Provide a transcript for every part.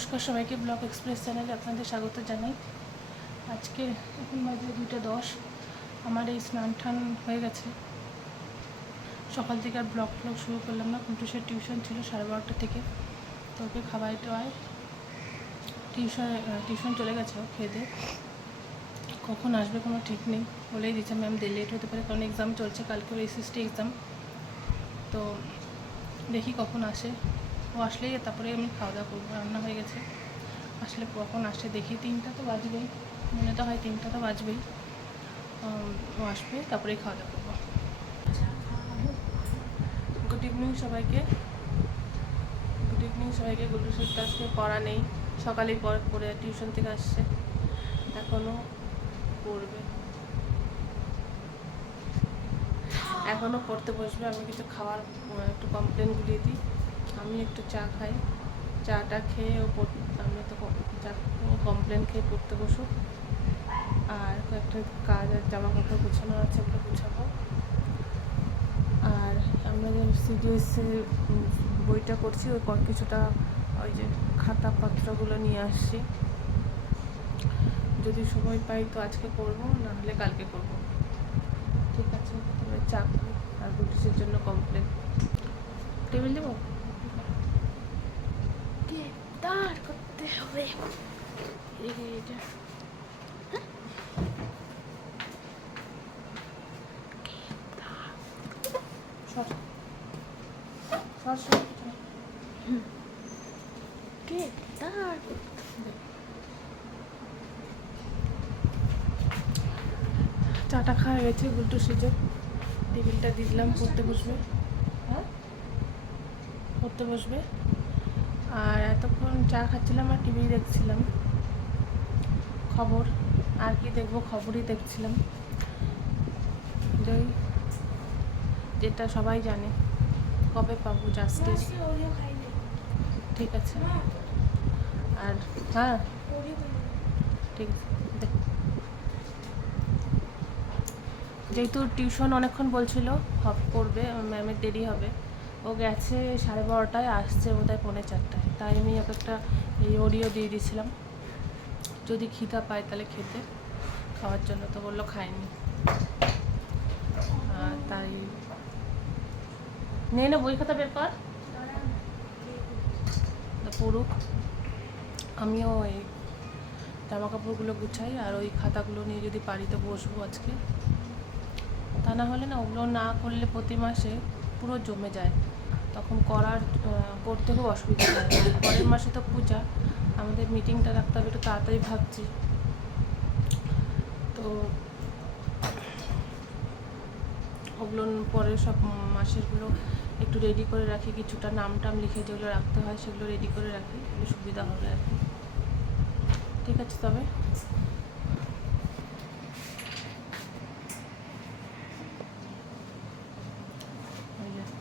নমস্কার সবাইকে, blog express চ্যানেলে আপনাদের স্বাগত জানাই। আজকে এখন বাজে 2:10। আমার এই স্নান টান হয়ে গেছে। সকাল থেকে আর ব্লগ শুরু করলাম না। কুন্টুসের টিউশন ছিল 12:30 থেকে, তো ওকে খাওয়াই টাওয়াই টিউশন চলে গেছে। ও খেয়ে দিয়ে কখন আসবে কোনো ঠিক নেই। বলেই দিচ্ছে ম্যাম লেট হতে পারে, কারণ এক্সাম চলছে, কালকে ওর SST এক্সাম। তো দেখি কখন আসে। ও আসলেই তারপরে আমি খাওয়া দাওয়া করবো। রান্না হয়ে গেছে, আসলে কখন আসে দেখি। 3টা তো বাজবেই, মনে তো হয় 3টা তো বাজবেই। ও আসবে, তারপরেই খাওয়া দাওয়া করবো। গুড ইভিনিং সবাইকে। গুড্ডু স্যার তো আজকে পড়া নেই, সকালেই পড়ে টিউশন থেকে আসছে, এখনও পড়বে, এখনও পড়তে বসবে। আমি কিছু খাওয়ার একটু কমপ্লেন গুলিয়ে দিই। আমি একটু চা খাই, চাটা খেয়ে আমি তো কমপ্লেন খেয়ে পড়তে বসুক। আর কয়েকটা কাজ আর জামা কাপড় গুছানো আছে, ওগুলো গুছাবো। আর আমরা যে CDSE বইটা করছি, ওই কিছুটা ওই যে খাতাপত্রগুলো নিয়ে আসছি। যদি সময় পাই তো আজকে করবো, না হলে কালকে করবো। ঠিক আছে, তবে চা করি। আর ব্রিটিশের জন্য কমপ্লেন টেবিল দেবো, দাঁড় করতে হবে। এটা চাটা খাওয়া গেছে। গুলটু সুযোগ টেবিলটা দিলাম, পড়তে বসবে। হ্যাঁ, পড়তে বসবে। আর এতক্ষণ চা খাচ্ছিলাম আর টিভি দেখছিলাম, খবর। আর কি দেখবো, খবরই দেখছিলাম। যেটা সবাই জানে, কবে পাবো জাস্টিস। ঠিক আছে। আর হ্যাঁ, ঠিক আছে। যেহেতু টিউশন অনেকক্ষণ বলছিল করবে, ম্যামের দেরি হবে। ও গেছে 12:30টায়, আসছে বোধহয় 3:45টায়। তাই আমি ওকে একটা এই ওরিও দিয়ে দিয়েছিলাম, যদি খিদা পায় তাহলে খেতে, খাওয়ার জন্য। তো বললো খায়নি, তাই নে বই খাতা বের কর, পড়ুক। আমিও ওই জামা কাপড়গুলো গুছাই, আর ওই খাতাগুলো নিয়ে যদি পারি তো বসবো আজকে। তা না হলে না, ওগুলো না করলে প্রতি মাসে পুরো জমে যায়, তখন করতে খুব অসুবিধা হয়। পরের মাসে তো পূজা, আমাদের মিটিংটা রাখতে হবে একটু তাড়াতাড়ি ভাবছি। তো ওগুলো পরের সব মাসেরগুলো একটু রেডি করে রাখি, কিছুটা নাম টাম লিখে যেগুলো রাখতে হয় সেগুলো রেডি করে রাখি, সুবিধা হবে আর কি। ঠিক আছে, তবে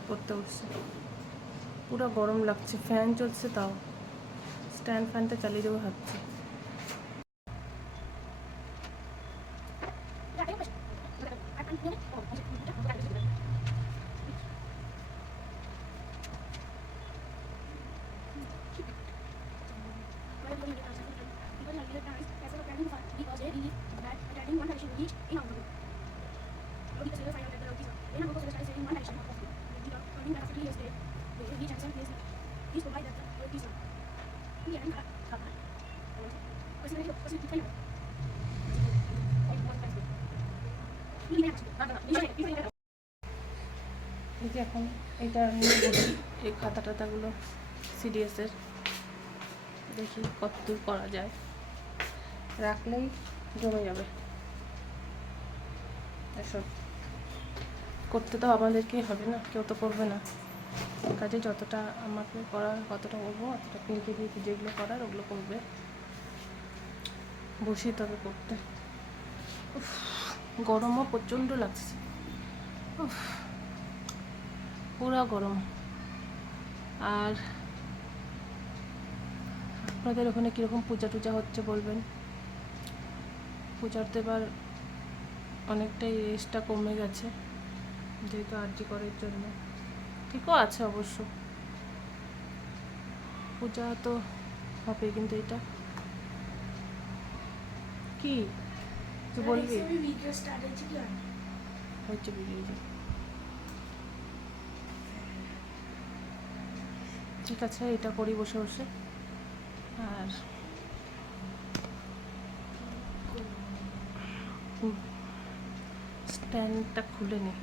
পড়তে বসছে। পুরো গরম লাগছে, ফ্যান চলছে, তাও স্ট্যান্ড ফ্যানটা চালিয়ে দেবো ভাবছি। এই যে এখন এটা নিয়ে বসি, এই খাতা টাতাগুলো CDSEর, দেখি কতদূর করা যায়, রাখলেই জমে যাবে। এসব করতে তো আমাদেরকেই হবে না, কেউ তো করবে না। কাজে যতটা আমাকে করার কতটা করবো, অতটা পিঙ্কি দিয়ে যেগুলো করার ওগুলো করবে। বসি তবে করতে। গরমও প্রচণ্ড লাগছে, পুরা গরম। আর আপনাদের ওখানে কীরকম পূজা টুজা হচ্ছে বলবেন। পূজার তো এবার অনেকটাই রেসটা কমে গেছে, যেহেতু আরজি করার জন্য। ঠিকও আছে অবশ্য, পূজা তো হবে কিন্তু এটা কি তুই বলবি ভিডিও স্টার্ট হয়েছে কি হচ্ছে ভিডিও ঠিক আছে এটা করি বসে বসে আর স্ট্যান্ডটা খুলে নি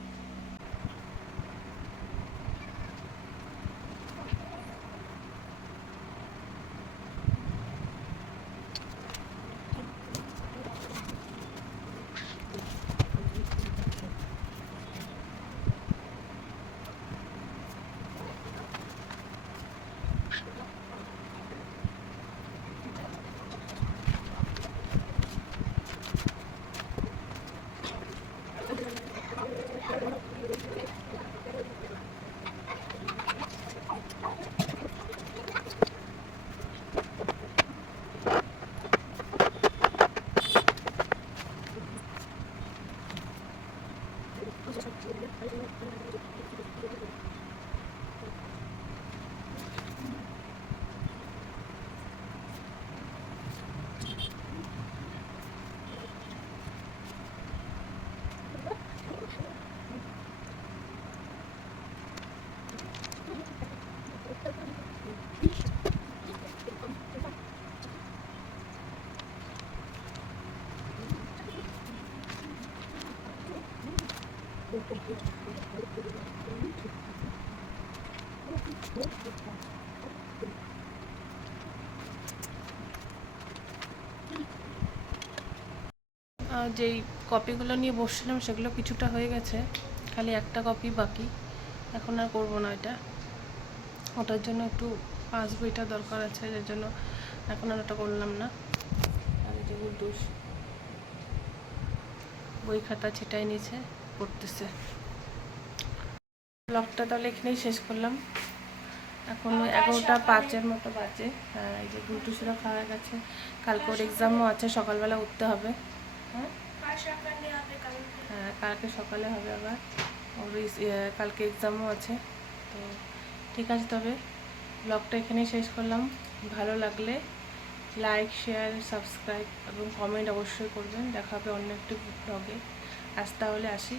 যেই কপিগুলো নিয়ে বসছিলাম সেগুলো কিছুটা হয়ে গেছে, খালি একটা কপি বাকি। এখন আর করবো না এটা, ওটার জন্য একটু পাস বইটা দরকার আছে, যার জন্য এখন আর ওটা করলাম না। আর এই যে গুড্ডুস বই খাতা ছেটাই নিচে পড়তেছে। ব্লগটা তাহলে এখানেই শেষ করলাম। এখন 11:05 মতো বাজে। এই যে গুড্ডুসেরও খাওয়া গেছে, কালকে ওর এক্সামও আছে, সকালবেলা উঠতে হবে। হ্যাঁ কালকে সকালে হবে আবার ওর কালকে এক্সামও আছে। তো ঠিক আছে, তবে ব্লগটা এখানেই শেষ করলাম। ভালো লাগলে লাইক, শেয়ার, সাবস্ক্রাইব এবং কমেন্ট অবশ্যই করবেন। দেখা হবে অন্য একটি ব্লগে। আজ তাহলে আসি।